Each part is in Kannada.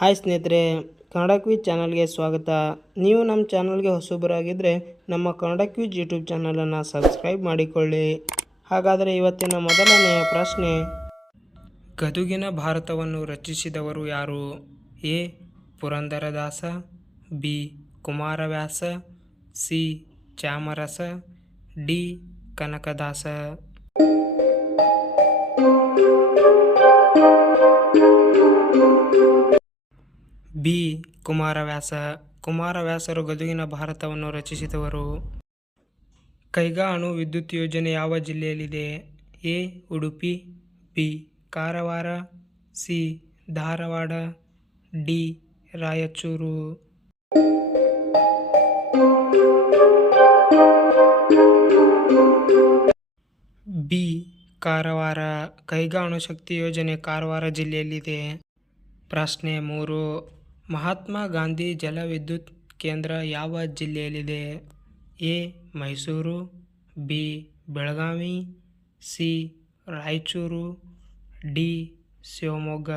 ಹಾಯ್ ಸ್ನೇಹಿತರೆ, ಕನ್ನಡ ಕ್ವಿಜ್ ಚಾನಲ್ಗೆ ಸ್ವಾಗತ. ನೀವು ನಮ್ಮ ಚಾನಲ್ಗೆ ಹೊಸಬರಾಗಿದ್ದರೆ ನಮ್ಮ ಕನ್ನಡ ಕ್ವಿಜ್ ಯೂಟ್ಯೂಬ್ ಚಾನಲನ್ನು ಸಬ್ಸ್ಕ್ರೈಬ್ ಮಾಡಿಕೊಳ್ಳಿ. ಹಾಗಾದರೆ ಇವತ್ತಿನ ಮೊದಲನೆಯ ಪ್ರಶ್ನೆ, ಗದುಗಿನ ಭಾರತವನ್ನು ರಚಿಸಿದವರು ಯಾರು? A. Purandaradasa, B. Kumaravyasa, C. Chamarasa, D. Kanakadasa. B. Kumaravyasa. ಕುಮಾರವ್ಯಾಸರು ಗದುಗಿನ ಭಾರತವನ್ನು ರಚಿಸಿದವರು. ಕೈಗಾ ಅಣು ವಿದ್ಯುತ್ ಯೋಜನೆ ಯಾವ ಜಿಲ್ಲೆಯಲ್ಲಿದೆ? A. Udupi, B. Karwar, C. Dharwad, D. Raichur. B. Karwar. Kaiga ಅಣುಶಕ್ತಿ ಯೋಜನೆ ಕಾರವಾರ ಜಿಲ್ಲೆಯಲ್ಲಿದೆ. ಪ್ರಶ್ನೆ 3, ಮಹಾತ್ಮ ಗಾಂಧಿ ಜಲವಿದ್ಯುತ್ ಕೇಂದ್ರ ಯಾವ ಜಿಲ್ಲೆಯಲ್ಲಿದೆ? A. Mysuru, B. Belagavi, C. Raichur, D. Shivamogga.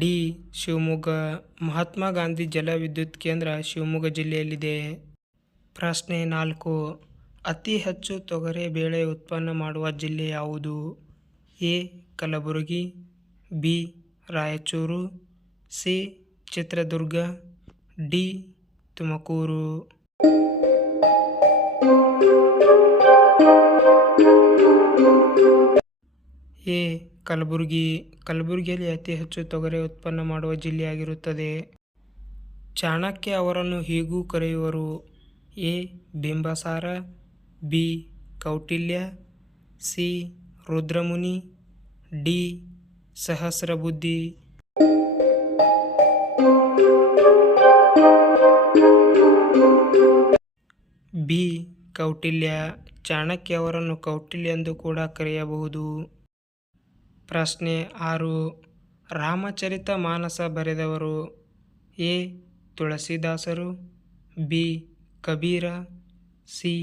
D. Shivamogga. Mahatma Gandhi ಜಲವಿದ್ಯುತ್ ಕೇಂದ್ರ ಶಿವಮೊಗ್ಗ ಜಿಲ್ಲೆಯಲ್ಲಿದೆ. ಪ್ರಶ್ನೆ 4, ಅತಿ ಹೆಚ್ಚು ತೊಗರೆ ಬೇಳೆ ಉತ್ಪನ್ನ ಮಾಡುವ ಜಿಲ್ಲೆ ಯಾವುದು? A. Kalaburagi, B. Raichur, C. Chitradurga, D. Tumakuru. A. Kalaburagi. ಕಲಬುರಗಿಯಲ್ಲಿ ಅತಿ ಹೆಚ್ಚು ತೊಗರೆ ಉತ್ಪನ್ನ ಮಾಡುವ ಜಿಲ್ಲೆಯಾಗಿರುತ್ತದೆ. ಚಾಣಕ್ಯ ಅವರನ್ನು ಹೀಗೂ ಕರೆಯುವರು. A. Bimbisara, B. Kautilya, C. Rudramuni, D. Sahasrabuddhi. B. Kautilya. Chanakya ಅವರನ್ನು ಕೌಟಿಲ್ಯ ಎಂದು ಕೂಡ ಕರೆಯಬಹುದು. ಪ್ರಶ್ನೆ 6, ರಾಮಚರಿತ ಮಾನಸ ಬರೆದವರು? ಎ. ತುಳಸಿದಾಸರು, B. Kabir, C.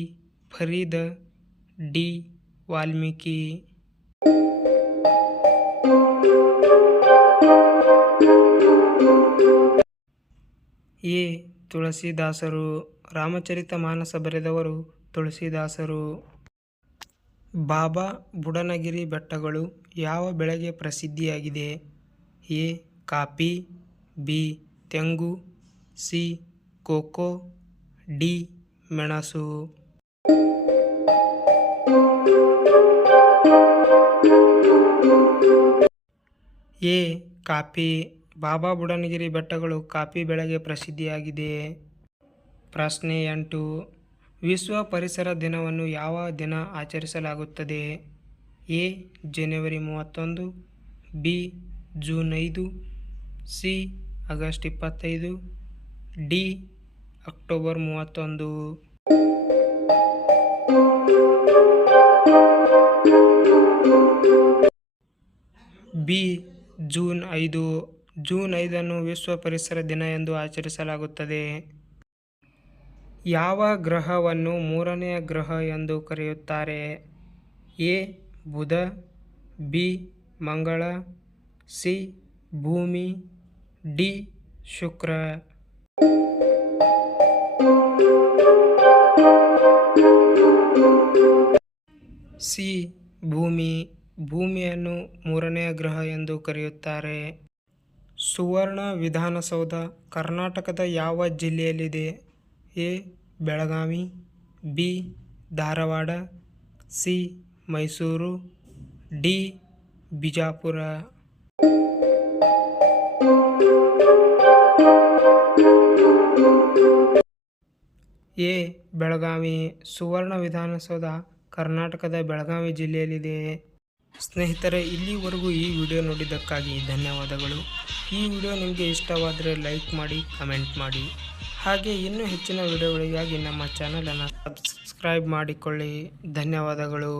Farid, D. Valmiki. A. ತುಳಸಿದಾಸರು. ರಾಮಚರಿತ ಮಾನಸ ಬರೆದವರು ತುಳಸಿದಾಸರು. ಬಾಬಾ ಬುಡನಗಿರಿ ಬೆಟ್ಟಗಳು ಯಾವ ಬೆಳೆಗೆ ಪ್ರಸಿದ್ಧಿಯಾಗಿದೆ? ಎ. Coffee, B. ತೆಂಗು, ಸಿ. Cocoa, D. ಮೆಣಸು. ಎ. ಕಾಫಿ. ಬಾಬಾ ಬುಡನಗಿರಿ ಬೆಟ್ಟಗಳು ಕಾಫಿ ಬೆಳೆಗೆ ಪ್ರಸಿದ್ಧಿಯಾಗಿದೆ. ಪ್ರಶ್ನೆ 8, ವಿಶ್ವ ಪರಿಸರ ದಿನವನ್ನು ಯಾವ ದಿನ ಆಚರಿಸಲಾಗುತ್ತದೆ? A. January 31, B. June 5, C. August 25, D. October 31. B. June 5. June 5 ವಿಶ್ವ ಪರಿಸರ ದಿನ ಎಂದು ಆಚರಿಸಲಾಗುತ್ತದೆ. ಯಾವ ಗ್ರಹವನ್ನು ಮೂರನೆಯ ಗ್ರಹ ಎಂದು ಕರೆಯುತ್ತಾರೆ? ಎ. ಬುಧ, ಬಿ. ಮಂಗಳ, ಸಿ. ಭೂಮಿ, ಡಿ. ಶುಕ್ರ. ಸಿ. ಭೂಮಿ. ಭೂಮಿಯನ್ನು ಮೂರನೆಯ ಗ್ರಹ ಎಂದು ಕರೆಯುತ್ತಾರೆ. ಸುವರ್ಣ ವಿಧಾನಸೌಧ ಕರ್ನಾಟಕದ ಯಾವ ಜಿಲ್ಲೆಯಲ್ಲಿದೆ? A. Belagavi, B. Dharwad, C. Mysuru, D. Bijapur. A. Belagavi. Suvarna Vidhana Soudha ಕರ್ನಾಟಕದ ಬೆಳಗಾವಿ ಜಿಲ್ಲೆಯಲ್ಲಿದೆ. ಸ್ನೇಹಿತರೆ, ಇಲ್ಲಿವರೆಗೂ ಈ ವಿಡಿಯೋ ನೋಡಿದ್ದಕ್ಕಾಗಿ ಧನ್ಯವಾದಗಳು. ಈ ವಿಡಿಯೋ ನಿಮಗೆ ಇಷ್ಟವಾದರೆ ಲೈಕ್ ಮಾಡಿ, ಕಮೆಂಟ್ ಮಾಡಿ. ಹಾಗೆ ಇನ್ನೂ ಹೆಚ್ಚಿನ ವಿಡಿಯೋಗಳಿಗಾಗಿ ನಮ್ಮ ಚಾನಲನ್ನು ಸಬ್ಸ್ಕ್ರೈಬ್ ಮಾಡಿಕೊಳ್ಳಿ. ಧನ್ಯವಾದಗಳು.